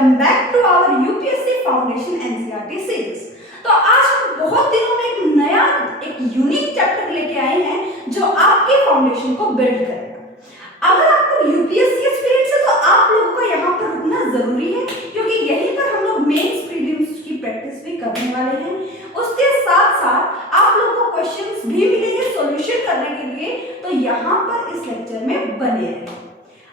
Welcome back to our UPSC foundation NCERT series. तो आज हम बहुत दिनों में एक नया एक यूनिक चैप्टर लेके आए हैं जो आपके फाउंडेशन को बिल्ड करेगा। अगर आपको यूपीएससी एक्सपीरियंस है तो आप लोगों को यहाँ पर रुकना जरूरी है, क्योंकि यहीं पर हम लोग मेंस प्रीलिम्स की प्रैक्टिस भी करने वाले हैं। उसके साथ साथ आप लोगों को क्वेश्चंस भी मिलेंगे सॉल्यूशन करने के लिए, तो यहाँ पर इस लेक्चर में बने रहें।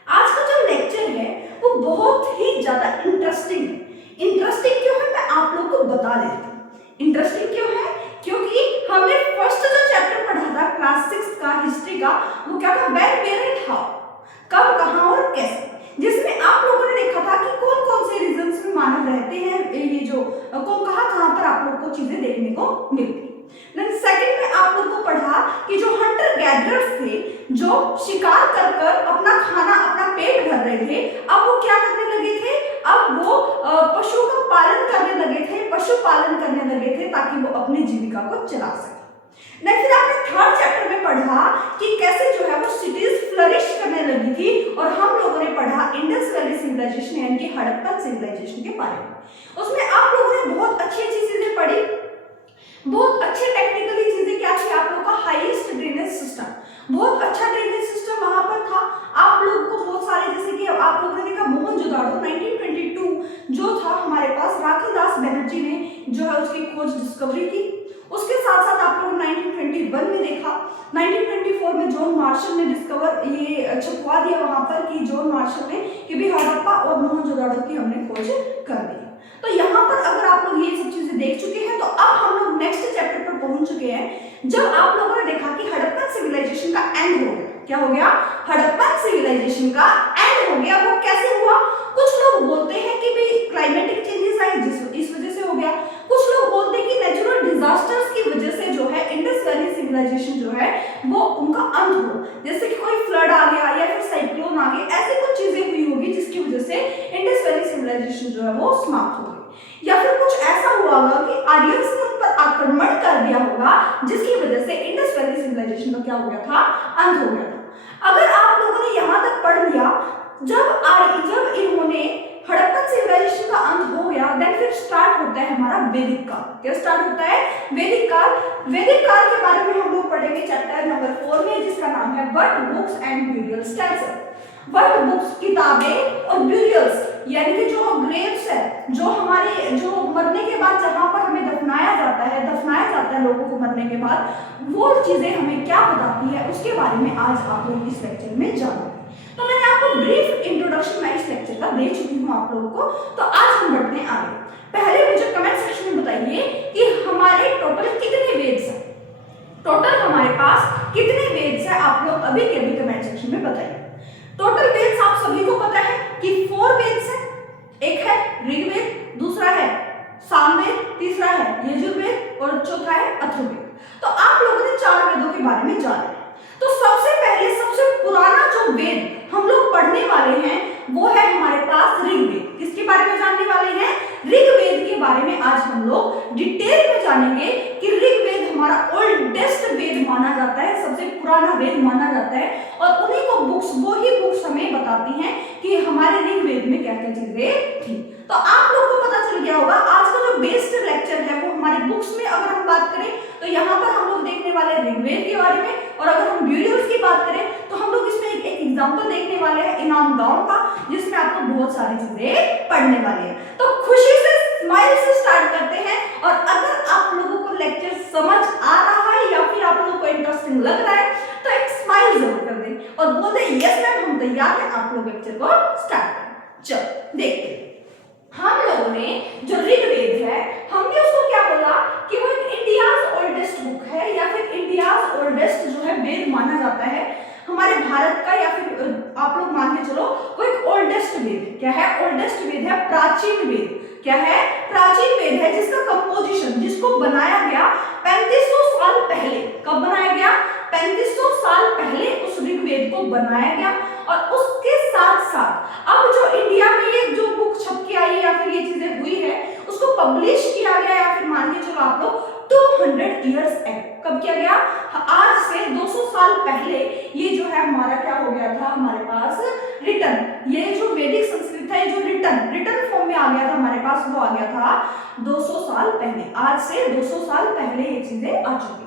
आज का जो लेक्चर है वो बहुत ही ज्यादा इंटरेस्टिंग है। इंटरेस्टिंग क्यों है मैं आप लोगों को बता देती हूँ। इंटरेस्टिंग क्यों है क्योंकि हमने फर्स्ट जो चैप्टर पढ़ा था क्लास 6 का हिस्ट्री का, वो क्या था, व्हेन वेयर एंड हाउ, कब कहाँ और कैसे, जिसमें आप लोगों ने देखा था कि कौन कौन से रीजन्स में मानव रहते हैं, ये जो कौन कहाँ पर आप लोगों को चीजें देखने को मिलती। सेकंड में आप लोगों को पढ़ा कि जो हंटर गैदरर्स थे, जो शिकार कर कर अपना खाना अपना पेट भर रहे थे, अब वो क्या करने लगे थे, अब वो पशु का पालन करने लगे थे, पशुपालन करने लगे थे ताकि वो अपनी जीविका को चला सके। फिर आपने थर्ड चैप्टर में पढ़ा कि कैसे जो है वो सिटीज फ्लरिश करने लगी थी, और हम लोगों ने पढ़ा इंडस वैली सिविलाइजेशन यानी कि हड़प्पन सिविलाइजेशन के बारे में। उसमें आप लोगों ने बहुत अच्छी अच्छी चीजें पढ़ी, बहुत अच्छे टेक्निकली चीजें क्या थी, आप लोगों का हाईएस्ट ड्रेनेज सिस्टम, बहुत अच्छा ड्रेनेज सिस्टम वहां पर था। आप लोगों को बहुत सारे, जैसे कि आप लोगों ने देखा मोहनजोदाड़ो 1922 जो था हमारे पास, राखीदास बनर्जी ने जो है उसकी खोज डिस्कवरी की। उसके साथ साथ आप लोगों ने 1921 में देखा, 1924 में जॉन मार्शल ने डिस्कवर ये छपवा दिया वहां पर कि जॉन मार्शल ने कि भी हड़प्पा और मोहनजोदाड़ो की हमने खोज कर दी। तो यहाँ पर अगर आप लोग ये सब चीजें देख चुके हैं, तो अब हम लोग नेक्स्ट चैप्टर पर पहुंच चुके हैं, जब आप लोगों ने देखा कि हड़प्पन सिविलाइजेशन का एंड हो गया। क्या हो गया? हड़प्पन सिविलाइजेशन का एंड हो गया। वो कैसे हुआ? कुछ लोग बोलते हैं कि भाई क्लाइमेटिक चेंजेस आए इस वजह से हो गया, कुछ लोग बोलते हैं कि नेचुरल डिजास्टर्स की वजह से जो है इंडस वैली सिविलाइजेशन जो है वो उनका अंत हो, जैसे कि कोई फ्लड आ गया या फिर साइक्लोन आ गया, ऐसी कुछ चीजें हुई होगी जिसकी वजह से इंडस वैली सिविलाइजेशन जो है वो समाप्त हो गई। या फिर कुछ ऐसा हुआ होगा कि आर्यंस ने उन पर आक्रमण कर दिया होगा जिसकी वजह से इंडस वैली सिविलाइजेशन का क्या हो गया था, अंत हो गया था। अगर आप लोगों ने यहाँ तक पढ़ लिया, जब इन्होंने हड़प्पन सिविलाइजेशन का अंत हो गया, देन फिर स्टार्ट होता है हमारा वैदिक काल। क्या स्टार्ट होता है? वैदिक काल। वैदिक काल के बारे में हम लोग पढ़ेंगे चैप्टर नंबर 4 में, जिसका नाम है what books and burials. What books किताबें और ब्यूरियल्स यानी कि जो ग्रेव्स है, जो हमारे जो मरने के बाद जहां पर हमें दफनाया जाता है लोगों को मरने के बाद, वो चीजें हमें क्या बताती है उसके बारे में आज आप लोग इस लेक्चर में जानेंगे। तो मैंने आपको ब्रीफ इंट्रोडक्शन मैं इस लेक्चर का दे चुकी हूँ आप लोगों को। तो आज हम बढ़ते हैं आगे। पहले मुझे कमेंट सेक्शन में बताइए कि हमारे टोटल कितने वेद्स हैं। टोटल हमारे पास कितने वेद्स हैं, आप लोग अभी के अभी कमेंट सेक्शन में बताइए। टोटल वेद्स आप सभी को पता है कि 4 वेद्स हैं। एक है ऋग्वेद, दूसरा है सामवेद, तीसरा है यजुर्वेद और चौथा है अथर्ववेद। तो आप लोगों ने 4 वेदों के बारे में जाना है। तो सबसे पहले सबसे पुराना जो वेद हम लोग पढ़ने वाले हैं वो है हमारे पास ऋग्वेद। किसके बारे में जानने वाले हैं? ऋग्वेद के बारे में आज हम लोग डिटेल में जानेंगे कि ऋग्वेद हमारा ओल्डेस्ट वेद माना जाता है, सबसे पुराना वेद माना जाता है, और उन्हीं को वही बुक्स हमें बताती हैं कि हमारे ऋग्वेद में क्या क्या चीजें थी। तो आप लोग को पता चल गया होगा आज का जो बेस्ट लेक्चर है वो हमारी बुक्स में अगर हम बात करें तो यहाँ पर हम लोग देखने वाले हैं ऋग्वेद के बारे में, और अगर हम ब्यूरियल्स की बात करें तो हम लोग इसमें एक एग्जांपल देखने वाले हैं इनाम गांव का, जिसमें आपको बहुत सारी चीजें पढ़ने वाली है। तो खुशी से स्माइल से स्टार्ट करते हैं, और अगर आप लोगों को लेक्चर समझ आ रहा है या फिर आप लोगों को इंटरेस्टिंग लग रहा है तो एक स्माइल जरूर कर दें और बोल दें यस मैम हम तैयार हैं आप लोग लेक्चर को स्टार्ट करें। चलो देखते हैं। हम लोगों ने जो ऋग्वेद है हमने उसको क्या बोला कि वो एक इंडियाज ओल्डेस्ट बुक है, या फिर इंडियाज ओल्डेस्ट जो है वेद माना जाता है हमारे भारत का, या फिर आप लोग मान के चलो वो एक ओल्डेस्ट वेद। क्या है? ओल्डेस्ट वेद है, प्राचीन वेद। क्या है? प्राचीन वेद है जिसका कंपोजिशन, जिसको बनाया गया 3500 साल पहले। कब बनाया गया? 3500 साल पहले उस ऋग्वेद को बनाया गया। और उसके साथ साथ अब जो इंडिया में ये जो बुक छप के आई है या फिर ये चीजें हुई है उसको पब्लिश किया गया, या फिर मान के चलो आप लोग 200 इयर्स एग। कब किया गया? आज से 200 साल पहले ये जो है हमारा क्या हो गया था, हमारे पास रिटर्न, ये जो वैदिक संस्कृत है है जो रिटन फॉर्म में आ गया था हमारे पास, वो आ गया था 200 साल पहले। आज से 200 साल पहले ये चीजें आ चुकी।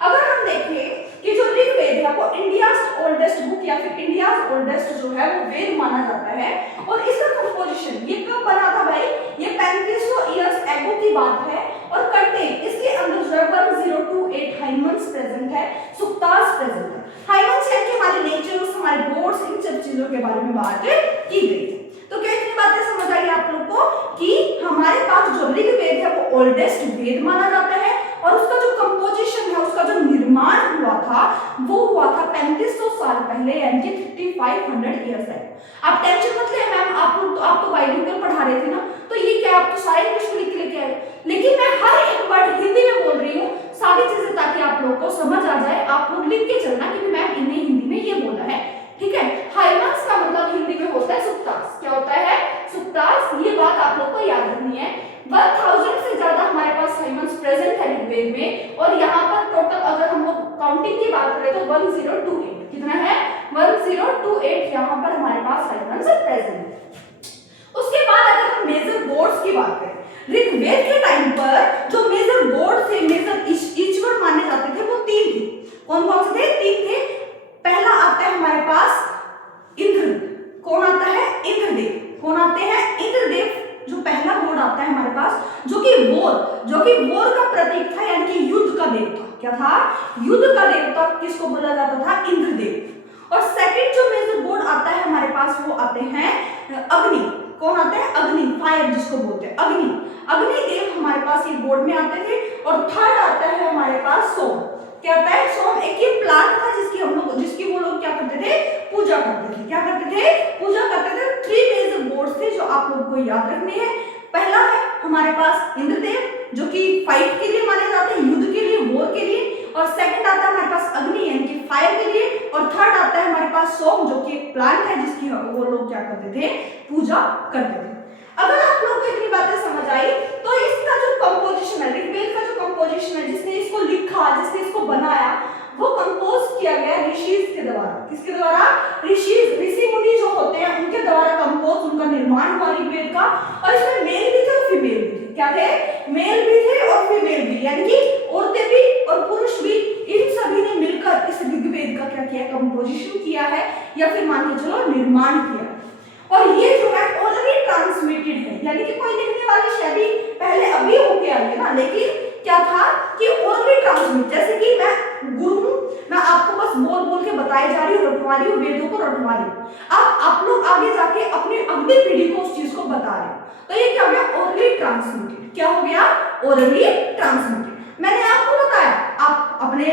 अगर हम देखें कि जो ऋग्वेद है वो इंडियाज ओल्डेस्ट बुक या फिर इंडियाज ओल्डेस्ट जो है वो वेद माना जाता है, और इसका कंपोजिशन ये कब बना था भाई, ये 3500 इयर्स एगो की बात है, और कंटेन इसके अंदर जो है 1028 हाइमन्स प्रेजेंट है, सुक्तास प्रेजेंट है। हाइमन्स है कि हमारे नेचर्स, हमारे गॉड्स, इन सब चीजों के बारे में बात की गई है। तो क्या इतनी बातें समझ आई आप लोग को कि हमारे पास जो ऋग्वेद है वो ओल्डेस्ट वेद माना जाता है, और उसका जो कंपोजिशन है, उसका जो निर्माण हुआ था वो हुआ था 3500 साल पहले, यानी कि 3500 इयर्स है। आप टेंशन मत ले मैम, आप तो बाइलिंगुअल पढ़ा रहे थे ना, तो ये क्या आप तो सारे इंग्लिश में लिख के लेके आए, लेकिन मैं हर एक वर्ड हिंदी में बोल रही हूँ सारी चीजें, ताकि आप लोगों को समझ आ जाए। आप लोग लिख के चलना कि मैम इन्हें हिंदी में ये बोला है, ठीक है। हाइमन्स का मतलब हिंदी में होता है सुक्तास। क्या होता है? सुक्तास। ये बात आप लोग को याद रखनी है। 1000 से ज्यादा हमारे पास हाइमन्स प्रेजेंट है ऋग्वेद में, और यहाँ पर टोटल अगर हम लोग काउंटिंग की बात करें तो 1028। कितना है? 1028 यहाँ पर हमारे पास हाइमन्स प्रेजेंट है। उसके बाद अगर हम मेजर गॉड्स की बात करें, ऋग्वेद के टाइम पर जो मेजर गॉड थे, मेजर ईश्वर माने जाते थे, वो 3 थे। कौन कौन से थे? 3 थे। पहला आता है हमारे पास इंद्र। कौन आता है? इंद्रदेव। कौन आते हैं? इंद्रदेव जो पहला गॉड आता है हमारे पास, जो कि वॉर का प्रतीक था, यानी कि युद्ध का देवता। क्या था? युद्ध का देवता किसको बोला जाता था? इंद्रदेव। और सेकंड जो मेजर गॉड आता है हमारे पास, वो आते हैं अग्नि। कौन आते हैं? अग्नि, फायर जिसको बोलते हैं, अग्नि देव हमारे पास ये गॉड में आते थे। और थर्ड आता है हमारे पास सोम। क्या आता है? सोम एक ये प्लांट था जिसकी वो लोग क्या करते थे? पूजा करते थे। क्या करते थे? पूजा करते थे। 3 मेजर गॉड्स थे जो आप लोगों को याद रखने हैं। पहला है हमारे पास इंद्रदेव, जो कि फाइट के लिए माने जाते हैं, युद्ध के लिए, वॉर के लिए। और सेकंड आता है हमारे पास अग्नि, यानी कि फायर के लिए। और थर्ड आता है हमारे पास सोम, जो कि एक प्लांट है जिसकी वो लोग क्या करते थे? पूजा करते थे। अगर आप लोग को इतनी बातें समझ आई, तो इसका जो कंपोजिशन है, ऋग्वेद का जो कंपोजिशन है, जिसने इसको लिखा, जिसने इसको बनाया, वो कंपोज किया गया ऋषिज के द्वारा। किसके द्वारा? ऋषि मुनि जो होते हैं उनके द्वारा कंपोज, उनका निर्माण हुआ ऋग्वेद का। और इसमें मेल भी थे और फीमेल भी थे। क्या थे? मेल भी थे और फीमेल भी, यानी कि औरतें भी और पुरुष भी, इन सभी ने मिलकर इस ऋग्वेद का क्या किया? कंपोजिशन किया है, या फिर मान के चलो निर्माण किया। और ये जो है ऑलरेडी ट्रांसमिटेड है, यानी कि कोई लिखने वाली शैली पहले अभी होके आई है ना, लेकिन क्या था कि ऑलरेडी ट्रांसमिट, जैसे कि मैं गुरु हूं, मैं आपको बस बोल के बताई जा रही हूँ, रटवा रही हूँ, वेदों को रटवा रही हूँ। अब आप लोग आगे जाके अपनी अगली पीढ़ी को उस चीज को बता रहे हो, तो ये क्या हो गया? Already transmitted. क्या हो गया? Already transmitted. मैंने आपको बताया, आप अपने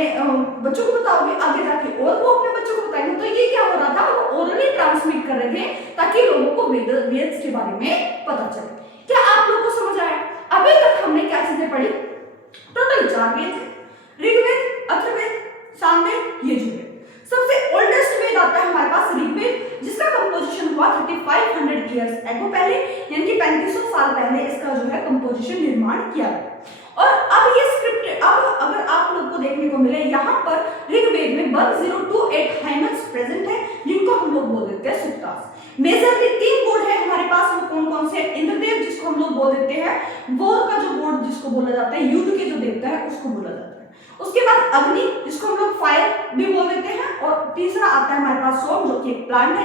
बच्चों को बताओगे आगे जाके, और वो अपने बच्चों को बताएंगे, तो ये क्या हो रहा था? वो ऑलरेडी ट्रांसमिट कर रहे थे, ताकि लोगों को वेद के बारे में पता चले। क्या आप लोगों को समझ आया? अभी तक हमने क्या चीजें पढ़ी? टोटल 4 वेद है, ऋग्वेद, अथर्ववेद, सामवेद, यजुर्वेद। सबसे ओल्डेस्ट वेद आता है हमारे पास ऋग्वेद, जिसका कंपोजिशन हुआ 3500 इयर्स एगो पहले, यानी कि 3500 साल पहले इसका जो है कंपोजिशन निर्माण किया गया। और अब ये स्क्रिप्ट, अब अगर आप लोग को देखने को मिले, यहाँ पर ऋग्वेद में 1028 हाइमन्स प्रेजेंट है, जिनको हम लोग बोल देते हैं सुक्तास। मेजरली 3 गॉड है हमारे पास, वो कौन कौन से? इंद्रदेव जिसको हम लोग बोल देते हैं, वॉर का जो गॉड जिसको बोला जाता है, युद्ध के जो देवता है उसको बोला जाता है। उसके बाद अग्नि, जिसको हम लोग फायर भी बोल देते हैं। और तीसरा आता है हमारे पास सोम, जो कि एक प्लांट है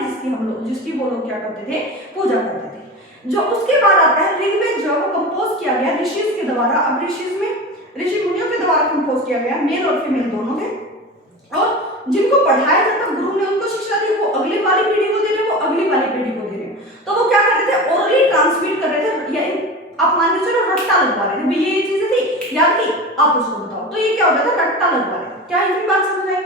जिसकी वो लोग क्या करते थे? पूजा करते थे। जो उसके बाद आता है ऋग्वेद, जो वो कंपोज किया गया ऋषिज के द्वारा। अब ऋषिज में ऋषि मुनियों के द्वारा कंपोज किया गया, मेल और फीमेल दोनों थे। और जिनको पढ़ाया जाता, गुरु ने उनको शिक्षा दी, वो अगले वाली पीढ़ी को दे रहे, वो अगली वाली पीढ़ी को दे रहे। तो वो क्या कर रहे थे? ओरली ट्रांसमिट कर रहे थे, या आप मान के चलो रट्टा लगवा रहे थे, भाई ये चीजें थी याद की, आप उसको बताओ। तो ये क्या होता था? रट्टा लगवा रहे थे। क्या इतनी बात समझ आई?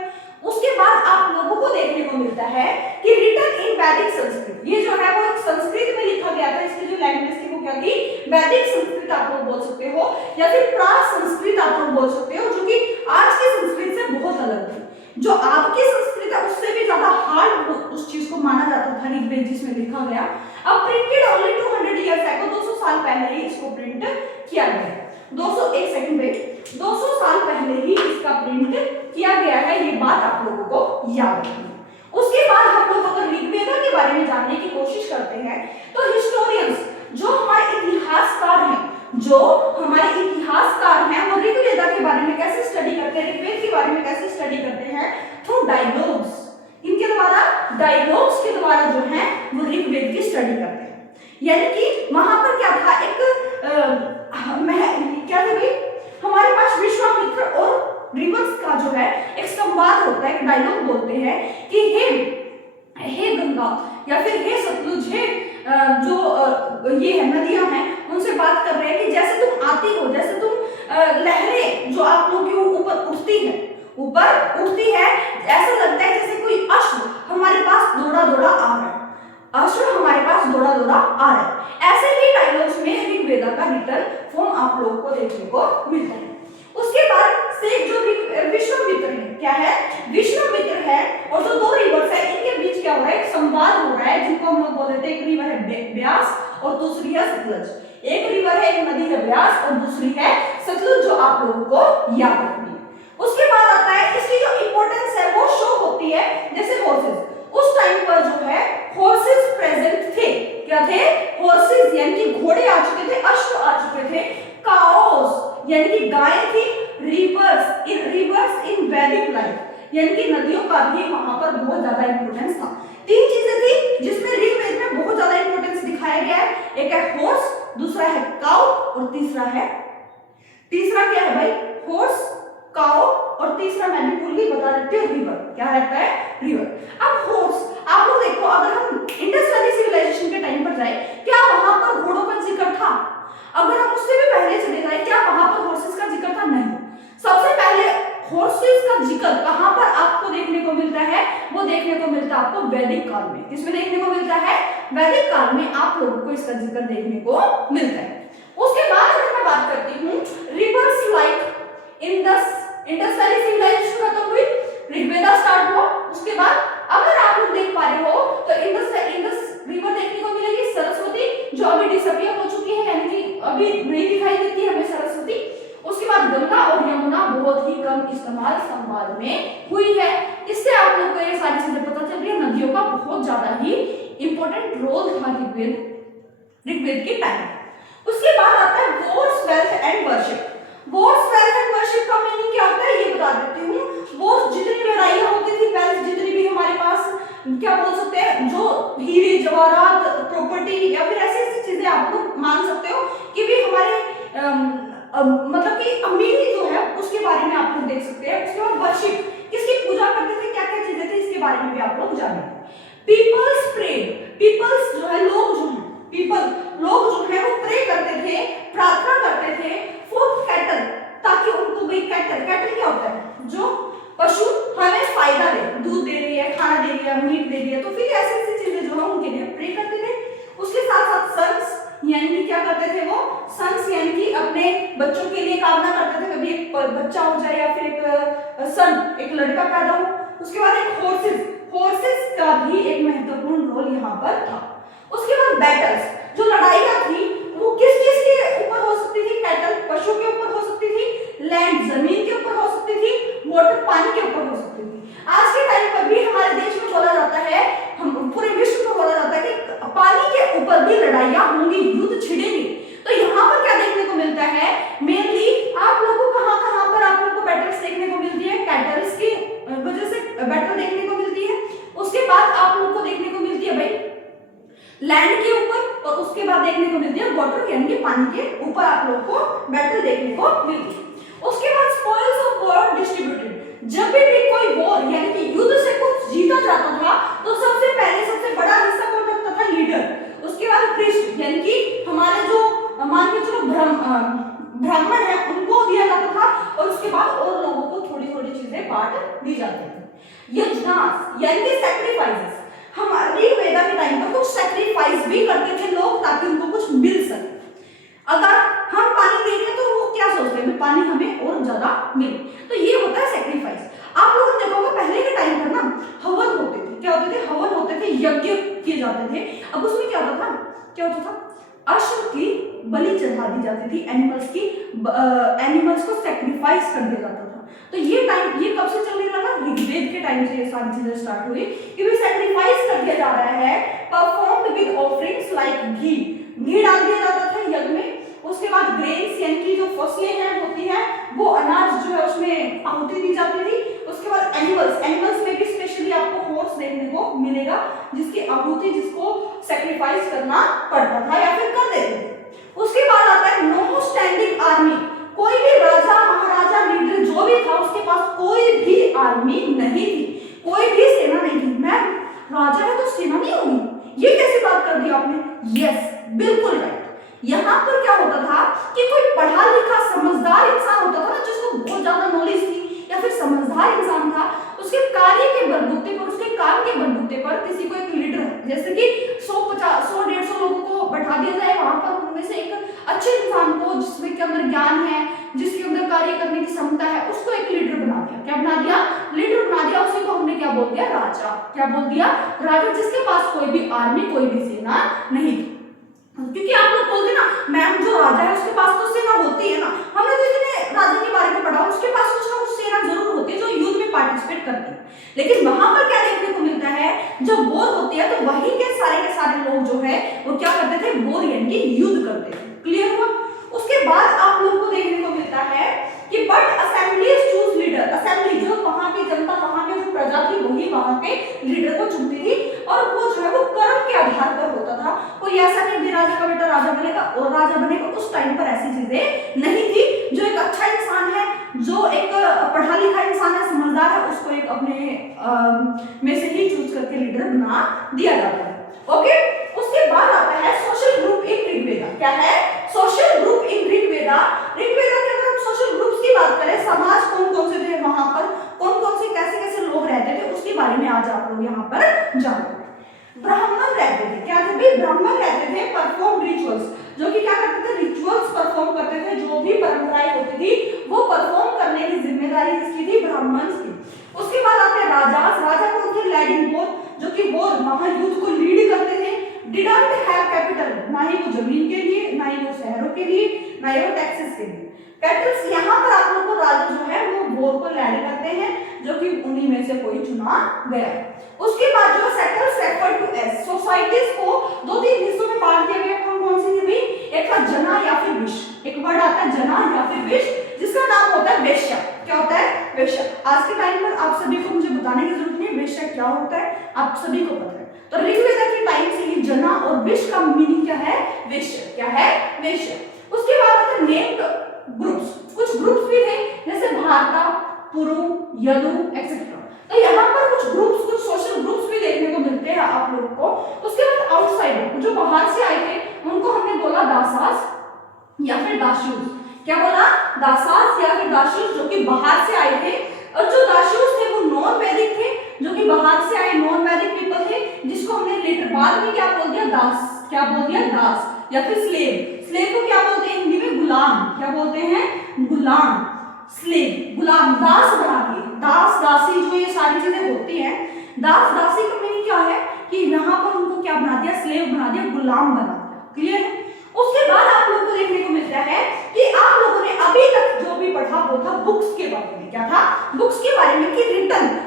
उसके बाद आप लोगों को देखने को मिलता है कि रिटन इन वैदिक संस्कृत, ये जो है वो एक संस्कृत में लिखा गया था। इसकी जो लैंग्वेज थी वो क्या थी? वैदिक संस्कृत आप लोग बोल सकते हो, या फिर प्राक संस्कृत आप लोग बोल सकते हो, जो कि आज की संस्कृत से बहुत अलग थी। जो आपकी संस्कृत है उससे भी ज्यादा हार्ड उस चीज को माना जाता था ऋग्वेद जिसमें लिखा गया। अब प्रिंटेड ओनली 200 इयर्स एगो, 200 साल पहले ही इसको प्रिंट किया गया। 1 सेकंड वेट, 200 साल पहले ही इसका प्रिंट किया गया है, ये बात आप लोगों को याद रखनी है। उसके बाद हम लोग अगर ऋग्वेद के बारे में जानने की कोशिश करते हैं, तो जो हमारे इतिहासकार हैं वो ऋग्वेदा के बारे में कैसे स्टडी करते हैं, ऋग्वेद के बारे में कैसे स्टडी करते हैं, थ्रू डायलॉग्स। इनके द्वारा, डायलॉग्स के द्वारा जो है वो ऋग्वेद की स्टडी करते हैं। यानी कि वहां पर क्या था, एक क्या था भाई, हमारे पास विश्वामित्र और रिवर्स का जो है एक संवाद होता है, एक डायलॉग बोलते हैं कि हे गंगा या फिर हे सतलुज, हे जो ये है नदियां हैं, उनसे बात कर रहे हैं कि जैसे तुम आती हो, जैसे तुम लहरें जो आप लोग के ऊपर उठती है, ऐसा लगता है जैसे कोई अश्व हमारे पास दौड़ा दौड़ा आ रहा है, अश्व हमारे पास दौड़ा दौड़ा आ रहा है। ऐसे ही डायलॉग्स में ऋग्वेदा का रिटर्न फॉर्म आप लोगों को देखने को मिलता है। उसके बाद से जो विश्वामित्र है, क्या है, विश्वामित्र है, और जो दो रिवर्स है इनके बीच क्या हो रहा है, एक संवाद हो रहा है, जिनको हम लोग बोल देते हैं, एक रिवर है ब्यास और दूसरी है सतलज। एक रिवर है, एक नदी है ब्यास और दूसरी है सतलुज, जो आप लोगों को याद रखनी है। उसके बाद आता है, इसकी जो इंपॉर्टेंस है वो शो होती है, जैसे हॉर्सेस, उस टाइम पर जो है हॉर्सेस प्रेजेंट थे। क्या थे, हॉर्सेस यानी कि घोड़े आ चुके थे, अश्व आ चुके थे, काओस यानी कि गायें थी, रिवर्स इन वैदिक लाइफ यानी कि नदियों का भी वहां पर बहुत ज्यादा इंपॉर्टेंस था। तीन चीजें थी जिसमें ऋग्वेद में बहुत ज्यादा इंपॉर्टेंस दिखाया गया है, एक है हॉर्स, दूसरा है काउ और तीसरा क्या है भाई, हॉर्स, काउ और तीसरा मैंने भूल गई, बता देती हूँ, रिवर। क्या रहता है, रिवर। अब हॉर्स, आप लोग देखो, अगर हम इंडस वैली सिविलाइजेशन के टाइम पर जाए, क्या वहां पर घोड़ों का जिक्र था? अगर हम उससे भी पहले चले जाए, क्या वहां पर हॉर्सेस का जिक्र था? नहीं। सबसे पहले हॉर्सेस का जिक्र कहां पर आपको देखने को मिलता है, वो देखने को मिलता है आपको वैदिक काल में। किसमें देखने को मिलता है, वैदिक काल में आप लोगों को इसका जिक्र देखने को मिलता है। उसके बाद अगर मैं बात करती हूँ, rivers like Indus valley civilization खत्म हुई, ऋग्वेदा स्टार्ट हुआ। उसके बाद अगर आप लोग देख पा रहे हो तो इंडस रिवर देखने को मिलेगी, सरस्वती जो अभी डिसअपियर हो चुकी है, यानी कि अभी नहीं दिखाई देती है हमें सरस्वती। उसके बाद गंगा और यमुना बहुत ही कम इस्तेमाल संवाद में हुई है। इससे आप लोग को ये सारी चीजें पता चल रही है, नदियों का बहुत ज्यादा ही इंपॉर्टेंट रोल था ऋग्वेद के टाइम। उसके बाद आता है Wars, wealth and worship. Wars, wealth and worship का मीनिंग क्या होता है ये बता देती हूँ। वॉर्स जितनी लड़ाइयां होती थी, वेल्थ जितनी भी हमारे पास, क्या बोल सकते हैं, जो हीरे जवाहरात, प्रॉपर्टी या फिर ऐसी चीजें आप लोग मान सकते हो कि भी हमारे मतलब कि अमीरी जो है उसके बारे में आप लोग देख सकते हैं। उसके बाद वर्शिप, किसकी पूजा करते थे, क्या क्या चीजें थी, इसके बारे में भी आप लोग जानेंगे। पीपल्स प्रे, पीपल्स जो है, लोग जो है वो प्रे करते थे, प्रार्थना करते थे फॉर कैटल, ताकि उनको भी कैटल क्या होता है, जो पशु हमें फायदा दे, दूध दे रही है, खाना दे रही है, मीट दे रही है, तो फिर ऐसी चीजें जो है उनके लिए प्रे करते थे। उसके साथ साथ सन्स यानी कि क्या करते थे वो, सन्स यानी कि अपने बच्चों के लिए कामना करते थे, कभी एक बच्चा हो जाए या फिर एक सन, एक लड़का पैदा हो। उसके बाद एक हॉर्सेस का भी एक महत्वपूर्ण रोल यहाँ पर था। उसके बाद बैटल्स, जो लड़ाइयाँ थी वो किस के ऊपर हो सकती थी, कैटल पशु के ऊपर हो सकती थी, लैंड जमीन के ऊपर हो सकती थी, वाटर पानी के ऊपर हो सकती थी। आज के टाइम पर भी हमारे देश में बोला जाता है, हम पूरे विश्व में बोला जाता है कि पानी के ऊपर भी लड़ाइयाँ होंगी, युद्ध छिड़ेंगे। तो यहाँ पर क्या देखने को मिलता है, मेनली आप लोगों को कहाँ पर आप लोगों को बैटल्स देखने को मिलती है, कैटल्स की वजह से बैटल देखने को मिलती है। उसके बाद आप लोगों को देखने को मिलती है भाई लैंड के ऊपर, और उसके बाद देखने को मिलती है वाटर यानी कि पानी के ऊपर आप लोगों को बैटल देखने को मिलती है। उसके बाद स्पॉइल्स ऑफ वॉर डिस्ट्रीब्यूटेड, जब भी कोई वॉर यानी कि युद्ध से कुछ जीता जाता था तो सबसे पहले सबसे बड़ा हिस्सा कौन रखता था, लीडर। उसके बाद प्रीस्ट यानी कि हमारे जो मान के चलो ब्राह्मण है उनको दिया जाता था, और उसके बाद और लोगों को थोड़ी थोड़ी चीजें बांट दी जाती थी। यज्ञास यानी कि सैक्रिफाइसेस, हमारे ऋग्वेदा के टाइम पर कुछ सैक्रिफाइस भी करते थे लोग ताकि उनको कुछ मिल सके। अगर हम पानी दे रहे हैं तो वो क्या सोचते हैं, पानी हमें और ज्यादा मिले, तो ये होता है सैक्रिफाइस। आप लोगों ने देखा होगा पहले के टाइम पर ना हवन होते थे, क्या होते थे, हवन होते थे, यज्ञ किए जाते थे। अब उसमें क्या होता था, अश्व की बलि चढ़ा दी जाती थी, एनिमल्स को सैक्रिफाइस कर दिया जाता था। तो ये टाइम, ये कब से चल रहा था, ऋग्वेद के टाइम से ये सारी चीजें स्टार्ट हुई कि भी सैक्रिफाइस कर दिया जा रहा है, परफॉर्म्ड विद ऑफरिंग्स लाइक घी डाल दिया जाता था यज्ञ में। उसके बाद बाद ग्रेन्स यानी कि जो फसलें हैं होती है वो अनाज जो है उसमें आहुति दी जाती थी। उसके बाद एनिमल्स में भी स्पेशली आपको हॉर्स देखने को मिलेगा जिसकी आहुति, जिसको सैक्रिफाइस करना पड़ता था या फिर कर देते थे। उसके बाद आता है नो स्टैंडिंग आर्मी, कोई भी राजा महाराजा लीडर जो भी था उसके पास कोई भी आर्मी नहीं थी, कोई भी सेना नहीं थी। मैम राजा है तो सेना नहीं होगी, ये कैसी बात कर दी आपने? यस, बिल्कुल राइट। यहाँ पर क्या होता था कि कोई पढ़ा लिखा समझदार इंसान होता था ना, जिसको बहुत ज्यादा नॉलेज थी या फिर समझदार इंसान था, उसके कार्य के बलबूते पर, उसके काम के बलबूते पर किसी को एक लीडर, जैसे कि 100-150 लोगों को बैठा दिया जाए वहां पर, उनमें से एक अच्छे इंसान को जिसमें के अंदर ज्ञान है, जिसके अंदर कार्य करने की क्षमता है, उसको एक लीडर बना दिया। क्या बना दिया? लीडर बना दिया। उसी को हमने क्या बोल दिया? राजा। क्या बोल दिया? राजा, जिसके पास कोई भी आर्मी, कोई भी सेना नहीं थी। क्योंकि आप लोग बोलते ना मैम जो राजा है उसके पास तो सेना होती है ना, हमने तो इतने राजा के बारे में पढ़ा, उसके पास कुछ ना कुछ सेना जरूर होती है जो युद्ध में पार्टिसिपेट करती है। लेकिन वहां पर क्या देखने को मिलता है, जब वॉर होती है तो वहीं के सारे लोग जो है वो क्या करते थे? वॉर यानी कि युद्ध करते थे। क्लियर हुआ? उसके बाद आप लोगों को देखने को मिलता है कि but assemblies choose leader, assembly जो वहां की जनता, वहां की जो प्रजा थी वही वहां के लीडर को चुनती थी, और वो जो है वो कर्म के आधार पर होता था। कोई ऐसा नहीं भी राजा का बेटा राजा बनेगा और राजा बनेगा, उस टाइम पर ऐसी चीजें नहीं थी। जो एक अच्छा इंसान है, जो एक पढ़ा लिखा इंसान है, समझदार है, उसको एक अपने में से ही चूज करके लीडर बना दिया जाता है। ओके, उसके बाद आता है सोशल ग्रुप इन ऋग्वेदा। क्या है? Social group in Rigveda. Rigveda के अंदर हम सोशल ग्रुप्स की बात करें, समाज कौन कौन से थे वहां पर, कौन कौन से कैसे कैसे लोग रहते थे, उसके बारे में आज आप लोग यहाँ पर जानो। ब्राह्मण रहते थे। क्या थे भाई? ब्राह्मण रहते थे। परफॉर्म रिचुअल्स, जो कि क्या करते थे? रिचुअल्स परफॉर्म करते थे। जो भी परंपराएं होती थी वो परफॉर्म करने की जिम्मेदारी किसकी थी? ब्राह्मण की। उसके बाद आते राजा। राजा कौन थे? लीडिंग वॉर, जो कि वो महायुद्ध को लीड करते थे। डिडंट हैव कैपिटल, ना ही वो जमीन के लिए, ना ही वो शहरों के लिए, ना ही वो टैक्सेस के लिए। कैपिटल्स यहाँ पर आप लोग को राजा जो है वो वॉर को लीड करते हैं, जो कि उन्हीं में से कोई चुना गया। उसके बाद जो settles refer to as, societies को 2-3 हिस्सों में बांट दिया गया। कौन कौन सी थी भाई? एक था जना या फिर विश, एक वर्ड आता है जना या फिर विश, जिसका नाम होता है वेश्या। क्या होता है? वेश्या। आज के टाइम पर आप सभी को मुझे बताने की जरूरत नहीं, वेश्या क्या होता है आप सभी को पता है। तो ऋग्वेदा के टाइम से ही जना और विश का मीनिंग क्या है? वेश्या। क्या है? वेश्या। उसके बाद आता है नेम्ड ग्रुप्स। कुछ ग्रुप्स भी थे जैसे भारता, पुरु, यदु एक्सेट्रा। तो यहाँ पर कुछ ग्रुप्स, कुछ सोशल ग्रुप्स भी देखने को मिलते हैं आप लोगों को। उसके बाद आउटसाइडर, जो बाहर से आए थे, उनको हमने बोला दासास या फिर दाशूस। क्या बोला? दासास या फिर दाशूस, जो कि बाहर से आए थे। और जो दाशूस थे वो नॉन वैदिक थे, जो कि बाहर से आए नॉन वैदिक पीपल थे, जिसको हमने लेटर बाद में क्या बोल दिया? दास। क्या बोल दिया? दास या फिर स्लेव। स्लेव को क्या बोलते हैं हिंदी में? गुलाम। क्या बोलते हैं? गुलाम। स्लेव, गुलाम, दास बना दिए। दास दासी जो ये सारी चीजें होती हैं, दास दासी का मीनिंग क्या है कि यहाँ पर उनको क्या बना दिया? स्लेव बना दिया, गुलाम बना दिया। क्लियर है? उसके बाद आप लोगों को देखने को मिलता है कि आप लोगों ने अभी तक जो भी पढ़ा वो था बुक्स के बारे में। क्या था? बुक्स के बारे में कि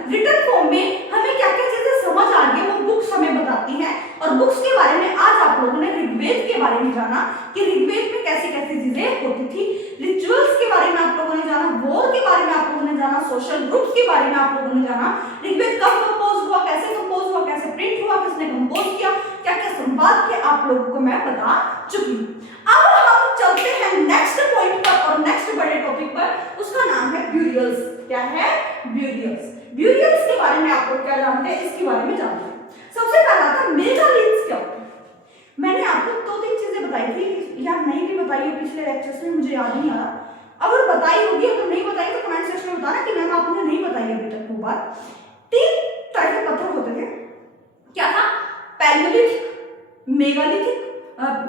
रिटन फॉर्म में हमें क्या क्या चीजें समझ आ रही है वो बुक्स हमें बताती हैं। और बुक्स के बारे में आज आप लोगों ने ऋग्वेद के बारे में जाना कि ऋग्वेद में कैसी कैसी चीजें होती थी। रिचुअल्स के बारे में आप लोगों ने जाना, वॉर के बारे में आप लोगों ने जाना, सोशल ग्रुप्स के बारे में आप लोगों ने जाना। ऋग्वेद कब कंपोज हुआ, कैसे कंपोज हुआ, कैसे प्रिंट हुआ, किसने कंपोज किया, क्या क्या संवाद किया, आप लोगों को मैं बता चुकी हूँ। अब हम चलते हैं नेक्स्ट पॉइंट पर और नेक्स्ट बड़े टॉपिक पर। उसका नाम है ब्यूरियल्स। क्या है? ब्यूरियल्स। ब्यूरियल्स के बारे में आप लोग क्या जानते हैं, इसके बारे में जानते हैं। सबसे पहला था मेगालिथ्स। क्या होता है? मैंने आपको 2-3 चीजें बताई थी या नहीं भी बताई है पिछले लेक्चर्स में, मुझे याद नहीं आ रहा। अगर बताई होगी, अगर नहीं बताई तो कमेंट सेक्शन में बताना कि मैम आपने नहीं बताई अभी तक वो बात। 3 तरह के पत्थर होते थे। क्या था? पैलियोलिथिक, मेगालिथिक,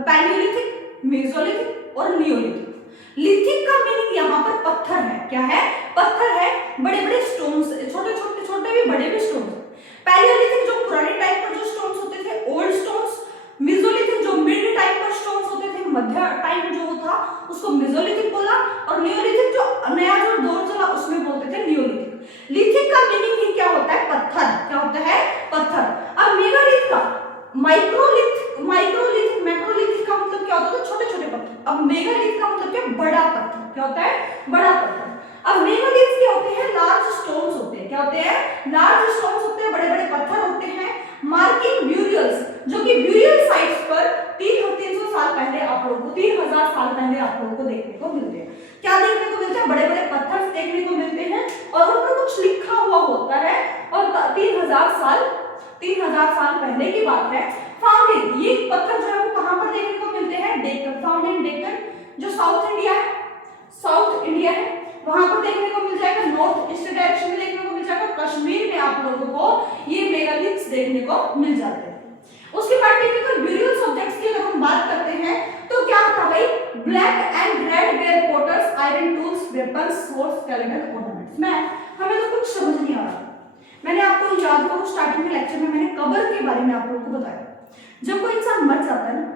पैलियोलिथिक, मेसोलिथिक और नियोलिथिक। लिथिक का मीनिंग यहाँ पर पत्थर है। क्या है? पत्थर है, बड़े बड़े स्टोन्स, छोटे छोटे, छोटे भी बड़े भी स्टोन्स। पैलियोलिथिक जो पुराने टाइम पर जो स्टोन्स होते थे, ओल्ड स्टोन्स। मेसोलिथिक जो मिड टाइम पर स्टोन्स होते थे, मध्य टाइम जो था उसको मेसोलिथिक बोला। और नियोलिथिक जो नया जो दौर चला उसमें बोलते थे नियोलिथिक। लिथिक का मीनिंग ही क्या होता है? पत्थर। क्या होता है? पत्थर। अब मेगालिथ का माइक्रोलिथिक, मैक्रोलिथिक का मतलब क्या होता था? छोटे छोटे पत्थर। अब मेगालिथ का मतलब क्या? बड़ा पत्थर। क्या होता है? बड़ा पत्थर। अब मेगालिथ क्या होते हैं? लार्ज स्टोन्स होते हैं। क्या होते हैं? लार्ज स्टोन्स होते हैं, बड़े बड़े पत्थर होते हैं। मार्किंग ब्यूरियल्स, जो कि ब्यूरियल साइट्स पर 300 साल पहले आप लोगों को, 3000 साल पहले आप लोगों को देखने को मिलते हैं। क्या देखने को मिलता है? बड़े बड़े पत्थर देखने को मिलते हैं और उन पर कुछ लिखा हुआ होता है और 3000 साल पहले की बात है। फाउंड, ये पत्थर जो है वो कहां पर देखने को मिलते हैं? डेक्कन, फाउंड इन डेक्कन, जो साउथ इंडिया है, साउथ इंडिया है, वहां पर देखने को मिल जाएगा। नॉर्थ ईस्ट डायरेक्शन में देखने को मिल जाएगा। कश्मीर में आप लोगों को ये मेगालिथ्स देखने को मिल जाते हैं। उसके बाद टिपिकल ब्यूरियल सब्जेक्ट्स की अगर हम बात करते हैं तो क्या था भाई? Black and red ware potters, iron tools, weapons, swords, skeleton ornaments. हमें तो कुछ समझ नहीं आ रहा। मैंने आपको याद करो स्टार्टिंग में लेक्चर में मैंने कब्र के बारे में आप लोगों को बताया। जब कोई इंसान मर जाता है ना,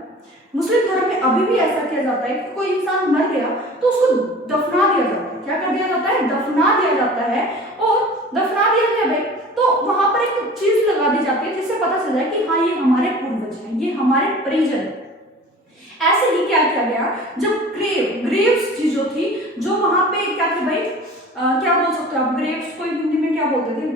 मुस्लिम धर्म में अभी भी ऐसा किया जाता है कि कोई इंसान मर गया तो उसको दफना दिया जाता है। क्या कर दिया जाता है? दफना दिया जाता है। और दफना दिया गया भाई तो वहां पर एक चीज लगा दी जाती है जिससे पता चल जाए कि हाँ ये हमारे पूर्वज हैं, ये हमारे परिजन हैं। ऐसे ही क्या किया गया, जब ग्रेव्स चीज जो थी, जो वहां पे क्या थी भाई, क्या बोल सकते हो आप? ग्रेव्स को हिंदी में क्या बोलते थे?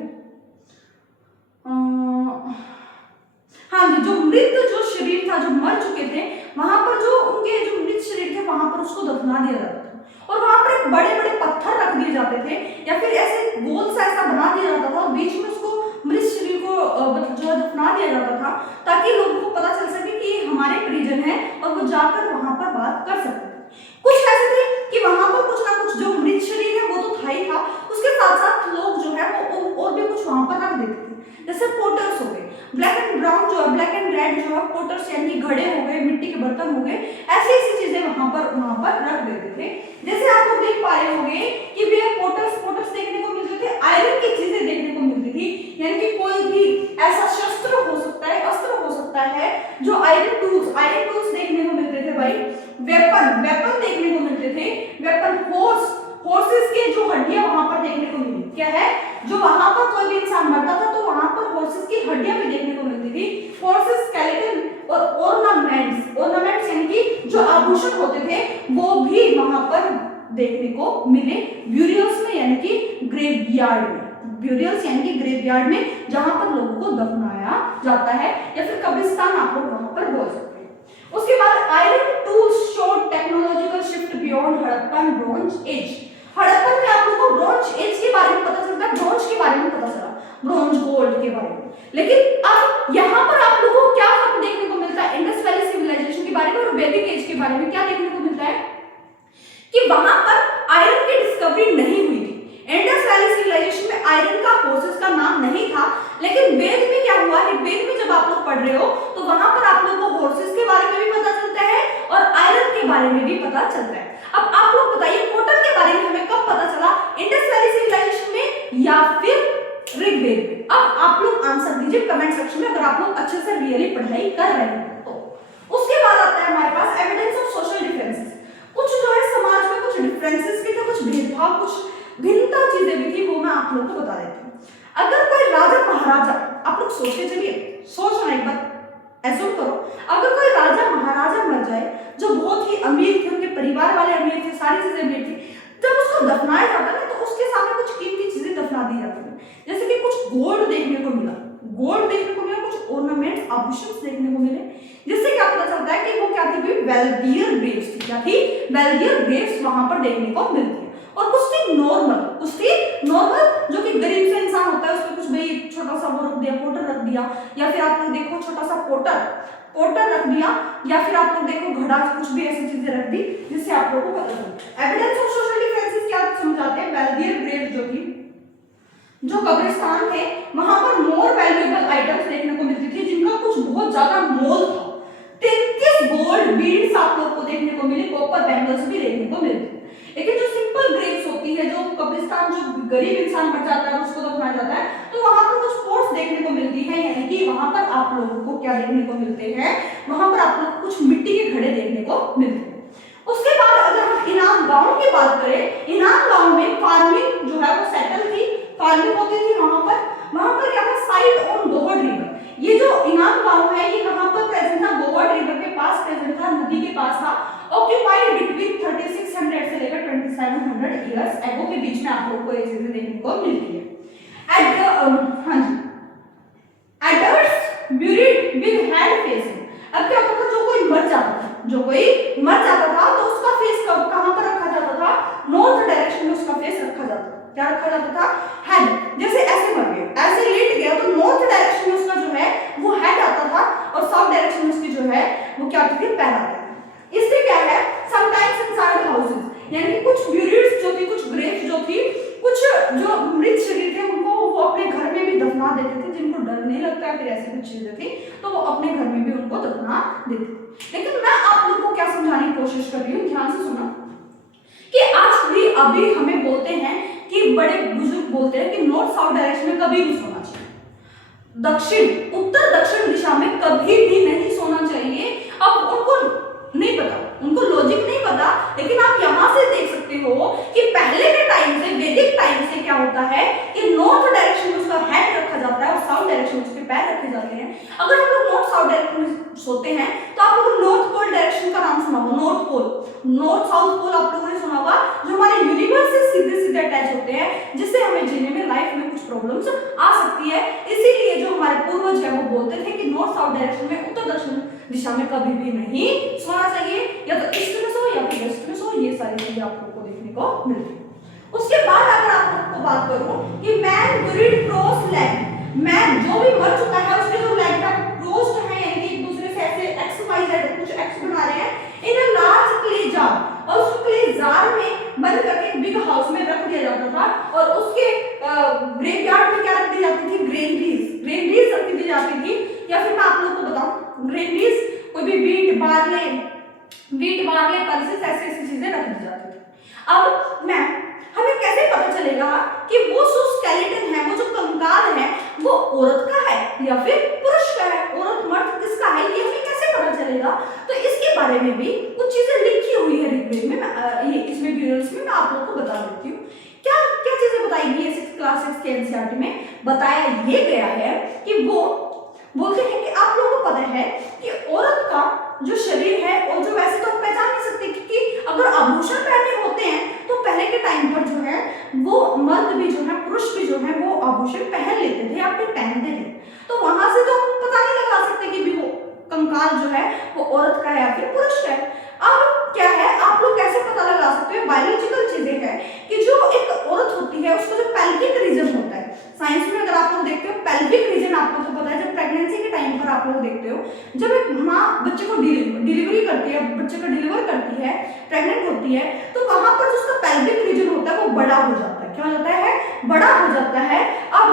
हाँ जी, जो मृत जो शरीर था, जो मर चुके थे, वहां पर जो उनके जो मृत शरीर थे वहां पर उसको दफना दिया जाता था। और वहां पर एक बड़े बड़े पत्थर रख दिए जाते थे या फिर ऐसे गोल सा ऐसा बना दिया जाता था और बीच में उसको मृत शरीर को जो है दफना दिया जाता था ताकि लोगों को पता चल सके कि ये हमारे परिजन हैं और वो जाकर वहां पर बात कर सकते थे। कुछ ऐसे थे कि वहां पर कुछ ना कुछ जो मृत शरीर है वो तो था ही था, उसके साथ साथ लोग जो है वो और भी कुछ वहां पर रख देते थे। जैसे पोटर्स हो गए, ब्लैक एंड ब्राउन जो है, ब्लैक एंड रेड जो है पोटर्स यानी घड़े हो गए, मिट्टी के बर्तन हो गए, ऐसी ऐसी चीजें वहां पर रख देते थे। जैसे आप लोग देख पा रहे होंगे कि वे पोटर्स देखने को मिलते थे, आयरन की चीजें देखने को मिलती थी, यानी कि कोई भी ऐसा शस्त्र हो सकता है, अस्त्र हो सकता है जो आयरन टूल्स देखने को मिलते थे भाई। वेपन देखने को मिलते थे, वेपन हॉर्सेस के जो हड्डियां वहां पर देखने को मिली। क्या है? जो वहां पर कोई भी इंसान मरता था तो वहां पर हॉर्सेस की हड्डियां भी देखने को मिलती थी। हॉर्सेस, स्केलेटन और ऑर्नामेंट्स यानी कि जो आभूषण होते थे वो भी वहां पर देखने को मिले ब्यूरियल्स में, यानी कि ग्रेवयार्ड में। ब्यूरियल्स यानी कि ग्रेवयार्ड में जहां पर लोगों को दफनाया जाता है या फिर कब्रिस्तान आप लोग वहां पर बोल सकते हैं। उसके बाद iron tools showed technological shift beyond Harappan bronze age. Harappan में आप लोगों को ब्रॉन्ज एज के बारे में पता चलता है, ब्रॉन्ज के बारे में पता चला, ब्रॉन्ज गोल्ड के बारे में। लेकिन अब यहाँ पर आप लोगों को क्या फर्क देखने को मिलता है इंडस वैली सिविलाइजेशन के बारे में और वैदिक एज के बारे में? क्या देखने को मिलता है कि वहां पर आयरन की डिस्कवरी नहीं हुई थी। इंडस वैली सिविलाइजेशन में आयरन का हॉर्सेस का नाम नहीं था, लेकिन वेद में क्या हुआ है, वेद में जब आप लोग पढ़ रहे हो तो वहां पर आप लोगों को हॉर्सेस के बारे में भी पता चलता है और आयरन के बारे में भी पता चलता है। अब आप लोग बताइए पोटर के बारे में हमें कब पता चला, इंडस वैली सिविलाइजेशन में या फिर ऋग्वेद में? अब आप लोग आंसर दीजिए कमेंट सेक्शन में अगर आप लोग अच्छे से रियली पढ़ाई कर रहे हैं तो। उसके बाद आता है हमारे पास एविडेंस ऑफ सोशल डिफरेंसेस। कुछ जो है समाज में कुछ डिफरेंसेस भी थे, कुछ भेदभाव, कुछ भिन्नता चीजें भी थी, वो मैं आप लोगों को बता देती हूँ। अगर कोई राजा महाराजा, आप लोग सोचते चलिए, सोचना एक बार एज्यूम करो, अगर कोई राजा महाराजा मर जाए जो बहुत ही अमीर थे, उनके परिवार वाले अमीर थे, सारी चीजें अमीर थी, जब उसको दफनाया जाता है तो उसके सामने कुछ कीमती चीजें दफना दी जाती है। जैसे कि कुछ गोल्ड देखने को मिला, कुछ ऑर्नामेंट्स, आभूषण देखने को मिले, जिससे क्या पता चलता है कि वो क्या थी, वेल्दियर ग्रेव्स थी। क्या थी? वेल्दियर ग्रेव्स वहां पर देखने को मिलती है। और कुछ थी नॉर्मल जो कि गरीब से इंसान होता है, उसमें कुछ भाई छोटा सा वो रख दिया, पोटर रख दिया, या फिर आप लोग देखो छोटा सा पोटर रख दिया, या फिर आप लोग देखो घड़ा, कुछ भी ऐसी चीजें रख दी जिससे आप लोगों को पता चलता है। एविडेंस ऑफ सोशल डिफरेंसेस क्या समझाते हैं? वेल्दियर ग्रेव जो थी, जो कब्रिस्तान थे, वहां पर मोर वैल्यूएबल आइटम्स देखने को मिलती थी जिनका कुछ बहुत ज्यादा मोल था। 33 गोल्ड बीड्स आप लोग को देखने को मिली, कॉपर बैंगल्स भी देखने को मिलती। लेकिन जो सिंपल ग्रेव्स होती है, जो कब्रिस्तान, जो गरीब इंसान मर जाता है उसको दफनाया जाता है, तो वहां पर कुछ स्पॉट्स देखने को मिलती है, यानी कि वहां पर आप लोगों को क्या देखने को मिलते हैं, वहां पर आप लोगों को कुछ मिट्टी के घड़े देखने को मिलते हैं। उसके बाद अगर हम इनाम गांव की बात करें, इनाम गांव में फार्मिंग जो है वो सेटल थी, फार्मिंग होती थी वहां पर क्या था, साइड ऑन गोहर रिवर। ये जो इनाम गांव है ये कहां पर प्रेजेंट था? गोहर 60 ईयर्स एगो के बीच में आप लोगों को ये चीजें देखने को मिलती है। हाँ जी, adults buried with head facing. अब क्या होता था, जो कोई मर जाता था तो उसका फेस कहां पर रखा जाता था, नॉर्थ डायरेक्शन में उसका फेस रखा जाता था। क्या रखा जाता था, हेड। जैसे ऐसे मर गया, ऐसे लेट गया तो नॉर्थ डायरेक्शन में उसका जो है वो हेड आता था और साउथ डायरेक्शन में उसकी जो है वो क्या आती थी, पैर आते थे। इससे क्या है, समटाइम्स इनसाइड हाउसेस, यानी कि कुछ ब्यूरिड्स जो थी, कुछ ग्रेव्स जो थी, कुछ जो मृत शरीर थे उनको वो अपने घर में भी दफना देते थे, जिनको डर नहीं लगता है फिर ऐसी कुछ चीजें थी तो वो अपने घर में भी उनको दफना देते थे। लेकिन मैं आप लोगों को क्या समझाने की कोशिश कर रही हूँ, ध्यान से सुना, कि आज भी अभी हमें बोलते हैं कि बड़े बुजुर्ग बोलते हैं कि नॉर्थ साउथ डायरेक्शन में कभी नहीं सोना चाहिए, दक्षिण उत्तर दक्षिण दिशा में कभी भी नहीं सोना चाहिए। अब उनको नहीं पता, उनको लॉजिक नहीं पता, लेकिन आप यहां से देख सकते हो कि पहले के टाइम से, वैदिक टाइम से क्या होता है कि नॉर्थ डायरेक्शन में उसका हेड रखा जाता है और साउथ डायरेक्शन में उसके पैर रखे जाते हैं। अगर हम लोग नॉर्थ साउथ डायरेक्शन में सोते हैं तो आप लोगों ने नॉर्थ पोल डायरेक्शन का नाम सुना होगा, north pole, north south pole आप लोगों ने सुना होगा, जो हमारे यूनिवर्स से सीधे सीधे अटैच होते हैं, जिससे हमें जीने में, लाइफ में कुछ प्रॉब्लम्स आ सकती है। इसीलिए जो हमारे पूर्वज है वो बोलते थे कि नॉर्थ साउथ डायरेक्शन में, उत्तर दक्षिण दिशा में कभी भी नहीं सोना चाहिए, या तो ईस्ट में सो या फिर वेस्ट में सो। ये सारी चीजें आप लोगों को देखने को मिलती है। उसके बाद अगर आप लोगों को बात करूं कि man buried cross leg, man जो भी मर चुका है उसके जो लेग है क्रोस्ड है, यानी कि एक दूसरे से ऐसे एक्स वाई जेड कुछ एक्स बना रहे हैं, इन अ लार्ज क्ले जार, और उस क्ले जार में बंद करके एक बिग हाउस में रख दिया जाता था और उसके ग्रेवयार्ड में क्या रख दी जाती थी, ग्रेनरीज रख दी जाती थी, या फिर मैं आप लोगों को बताऊं ग्रेनरीज कोई भी वीट बार्ले पल्सेस ऐसी चीजें रख दी जाती थी। अब हमें कैसे पता चलेगा कि वो जो स्केलेटन है, वो जो कंकाल है, वो औरत का है या फिर पुरुष का है, औरत मर्द किसका है, ये हमें कैसे पता चलेगा? तो इसके बारे में भी कुछ चीजें लिखी हुई है ऋग्वेद में, ये इसमें ब्यूरल्स में मैं आप लोगों को बता देती हूँ। क्या क्या चीजें बताई गई है 6 क्लास 6 के एनसीईआरटी में? बताया ये गया है कि वो बोलते हैं कि आप लोगों को पता है कि औरत का जो शरीर है, और जो वैसे तो पहचान नहीं सकते, क्योंकि अगर आभूषण पहने होते हैं तो पहले के टाइम पर जो है वो मर्द भी जो है, पुरुष भी जो है वो आभूषण पहन लेते थे या फिर पहनते थे, तो वहां से तो पता नहीं लगा सकते कि भी वो कंकाल जो है वो औरत का है या फिर पुरुष का है। अब क्या है, आप लोग कैसे पता लगा सकते हो? बायोलॉजिकल चीजें हैं कि जो एक औरत होती है उसका जो पेल्विक रीजन होता है, साइंस में अगर आप लोग देखते हो पेल्विक रीजन आप लोगों को पता है, जब प्रेगनेंसी के टाइम पर आप लोग देखते हो, जब एक माँ बच्चे को डिलीवरी करती है, बच्चे को डिलीवर करती है, प्रेग्नेंट होती है, तो वहां पर जो उसका पेल्विक रीजन होता है वो बड़ा हो जाता है। क्या हो जाता है? बड़ा हो जाता है। अब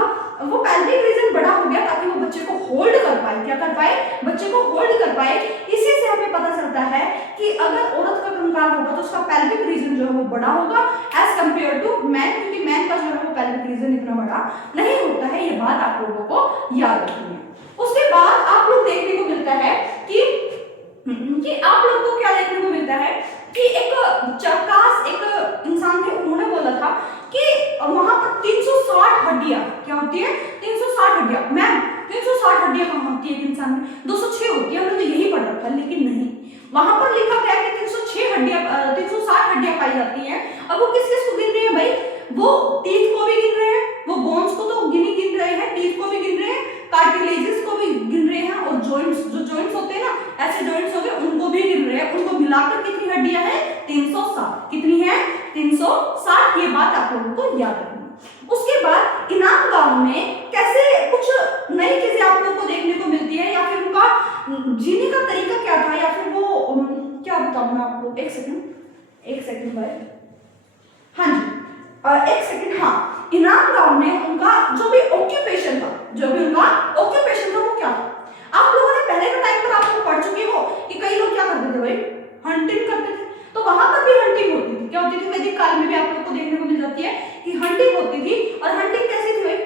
वो पेल्विक रीजन बड़ा हो गया ताकि वो बच्चे को होल्ड कर पाए, क्या कर पाए? बच्चे को होल्ड कर पाए। इसी से हमें पता चलता है कि अगर औरत का कंकाल होगा तो उसका पेल्विक रीजन जो है वो बड़ा होगा एज कंपेयर टू मैन, क्योंकि मैन का जो है वो पेल्विक रीजन इतना बड़ा नहीं होता है। ये बात आप लोगों को याद रखनी है। उसके बाद आप लोग देखने को मिलता है कि आप लोगों को क्या देखने को मिलता है कि एक चरकास एक इंसान थे, उन्होंने बोला था कि वहां पर 360 हड्डियां क्या होती है? 360 हड्डियां। मैम 360 हड्डियां कहां होती है इंसान में? 206 होती है, हमने तो यही पढ़ रखा है, लेकिन नहीं, वहां पर लिखा गया है कि 360 हड्डियां पाई जाती हैं। अब वो किस किस को गिन रहे हैं भाई? वो टीथ को भी गिन रहे हैं, वो बोन्स को तो गिन रहे हैं, टीथ को भी गिन रहे हैं, कार्टिलेजेस को भी गिन रहे हैं, और जॉइंट्स, जो जॉइंट्स होते हैं ना, ऐसे जॉइंट्स हो गए, उनको भी गिन रहे हैं। उनको मिलाकर कितनी हड्डियां हैं? 360। कितनी है? 360। ये बात आप लोगों को याद रखनी। उसके बाद इनाम गांव में कैसे कुछ नई चीजें आप लोगों को देखने को मिलती है, या फिर उनका जीने का तरीका क्या था, या फिर वो क्या बताऊं मैं आपको? एक सेकंड भाई, हाँ जी, एक सेकंड। हाँ, इनाम गांव में उनका जो भी ऑक्यूपेशन था, वो क्या था? आप लोगों ने पहले के टाइम पर आप लोग पढ़ चुके हो कि कई लोग क्या करते थे भाई? हंटिंग करते थे। तो वहां पर भी हंटिंग होती थी। क्या होती थी? वैदिक काल में भी आप लोग को देखने को मिल जाती है कि हंटिंग होती थी। और हंटिंग कैसी थी भाई?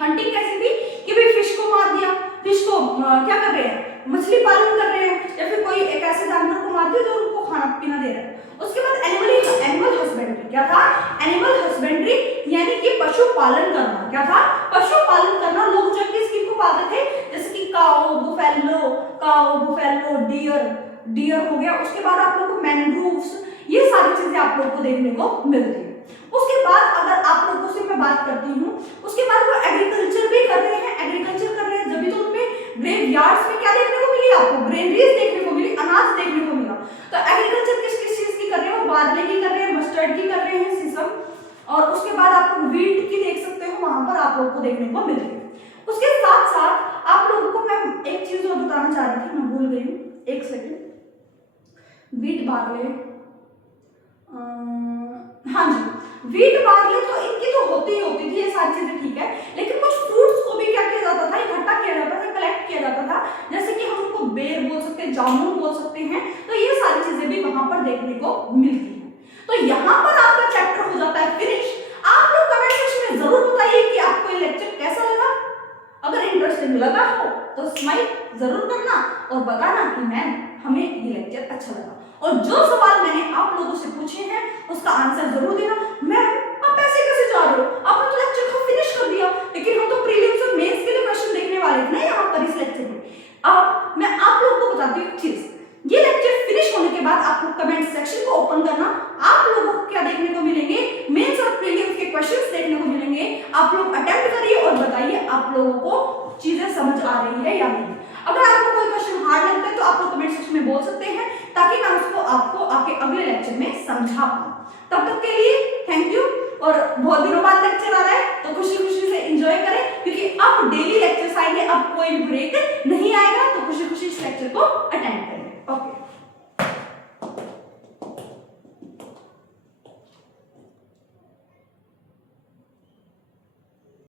हंटिंग कैसी थी कि भाई फिश को मार दिया, फिश को क्या कर रहे हैं? मछली पालन कर रहे हैं, या फिर कोई एक ऐसे जानवर को मार दिया जो उनको खाना पीना दे रहा है। उसके बाद एनिमल हस्बेंड्री। क्या था? एनिमल हस्बेंड्री, यानी कि पशुपालन करना। क्या था? पशुपालन करना। लोग जो किसको पालते थे? जैसे कि काऊ, बुफेलो, डियर हो गया। उसके बाद आप लोगों को मैंग्रोव्स, ये सारी चीजें आप लोगों को देखने को मिलती है। उसके बाद अगर आप लोगों से मैं बात करती हूँ, उसके बाद वो एग्रीकल्चर भी कर रहे हैं, एग्रीकल्चर कर रहे हैं जब भी तो उनमें ग्रेव यार्ड्स में क्या देखने को मिली, आपको ग्रेनरीज देखने को मिली, अनाज देखने को मिला। तो एग्रीकल्चर किस किस चीज की कर रहे हैं, वो बार्ले की कर रहे हैं, मस्टर्ड की कर रहे हैं, सीसम, और उसके बाद आप लोग वीट की देख सकते हो, वहां पर आप लोगों को देखने को मिल रही है। उसके साथ साथ आप लोगों को मैं एक चीज और बताना चाह रही थी, मैं भूल गई हूँ, एक सेकेंड। वीट बार्ले, हाँ जी, वीट बार्ले तो इनकी तो होती ही होती थी ये सारी चीजें, ठीक है, लेकिन कुछ फ्रूट्स को भी क्या किया जाता था, इकट्ठा किया जाता था, कलेक्ट किया जाता था, जैसे कि हम उनको बेर बोल सकते हैं, जामुन बोल सकते हैं, तो ये सारी चीजें भी वहां पर देखने को मिलती हैं। तो यहाँ पर आपका चैप्टर हो जाता है फिनिश। आप लोग कमेंट सेक्शन में जरूर बताइए कि आपको ये लेक्चर कैसा लगा। अगर इंटरेस्टिंग लगा हो तो स्माइल जरूर करना और बताना कि मैम हमें ये लेक्चर अच्छा लगा, और जो सवाल मैंने आप लोगों से पूछे हैं उसका आंसर जरूर देना। मैम आप ऐसे कैसे जा रहे हो, आपने तो लेक्चर को फिनिश कर दिया, लेकिन हम तो प्रीलिम्स और मेंस के लिए क्वेश्चन देखने वाले थे ना यहाँ पर इस लेक्चर में। अब मैं आप लोगों को बताती हूँ चीज, ये लेक्चर फिनिश होने के बाद आप लोग कमेंट सेक्शन को ओपन करना, आप लोगों को क्या देखने को मिलेंगे, मेंस और प्रीलिम्स के क्वेश्चंस देखने को मिलेंगे। आप लोग अटेम्प्ट करिए और बताइए आप लोगों को चीजें समझ आ रही है या नहीं। अगर आपको कोई क्वेश्चन हार्ड लगता है तो आप लोग कमेंट सेक्शन में बोल सकते हैं, ताकि मैं उसको आपको आके अगले लेक्चर में समझा पाऊं। तब तक के लिए थैंक यू, और बहुत दिनों बाद लेक्चर आ रहा है तो खुशी खुशी से एंजॉय करें, क्योंकि अब डेली लेक्चर्स आएंगे, अब कोई ब्रेक नहीं आएगा, तो खुशी खुशी इस लेक्चर को